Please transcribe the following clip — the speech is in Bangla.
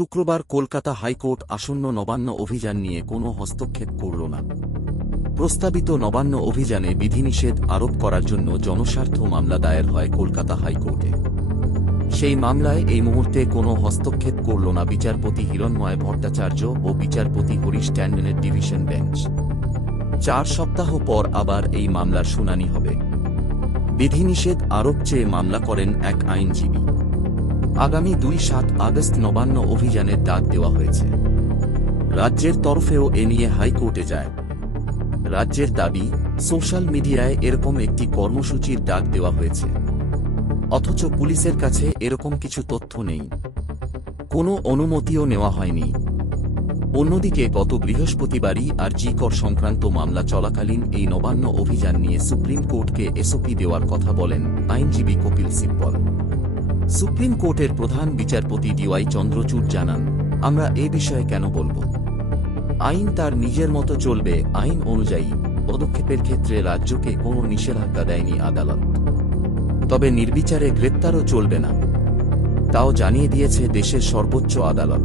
শুক্রবার কলকাতা হাইকোর্ট আসন্ন নবান্ন অভিযান নিয়ে কোনো হস্তক্ষেপ করল না। প্রস্তাবিত নবান্ন অভিযানে বিধিনিষেধ আরোপ করার জন্য জনস্বার্থ মামলা দায়ের হয় কলকাতা হাইকোর্টে। সেই মামলায় এই মুহূর্তে কোনো হস্তক্ষেপ করল না বিচারপতি হিরণময় ভট্টাচার্য ও বিচারপতি হরিশ ট্যান্ডনের ডিভিশন বেঞ্চ। 4 সপ্তাহ পর আবার এই মামলার শুনানি হবে। বিধিনিষেধ আরোপ চেয়ে মামলা করেন এক আইনজীবী। আগামী 2-7 আগস্ট নবান্ন অভিযানের ডাক দেওয়া হয়েছে। রাজ্যের তরফেও এ নিয়ে হাইকোর্টে যায়। রাজ্যের দাবি, সোশ্যাল মিডিয়ায় এরকম একটি কর্মসূচির ডাক দেওয়া হয়েছে, অথচ পুলিশের কাছে এরকম কিছু তথ্য নেই, কোনো অনুমতিও নেওয়া হয়নি। অন্যদিকে গত বৃহস্পতিবারই আরজি কর সংক্রান্ত মামলা চলাকালীন এই নবান্ন অভিযান নিয়ে সুপ্রিম কোর্টকে এসওপি দেওয়ার কথা বলেন আইনজীবী কপিল সিব্বল। সুপ্রিম কোর্টের প্রধান বিচারপতি ডিওয়াই চন্দ্রচূড় জানান, আমরা এ বিষয়ে কেন বলব? আইন তার নিজের মতো চলবে। আইন অনুযায়ী পদক্ষেপের ক্ষেত্রে রাজ্যকে কোনো নিষেধাজ্ঞা দেয়নি আদালত। তবে নির্বিচারে গ্রেপ্তারও চলবে না, তাও জানিয়ে দিয়েছে দেশের সর্বোচ্চ আদালত।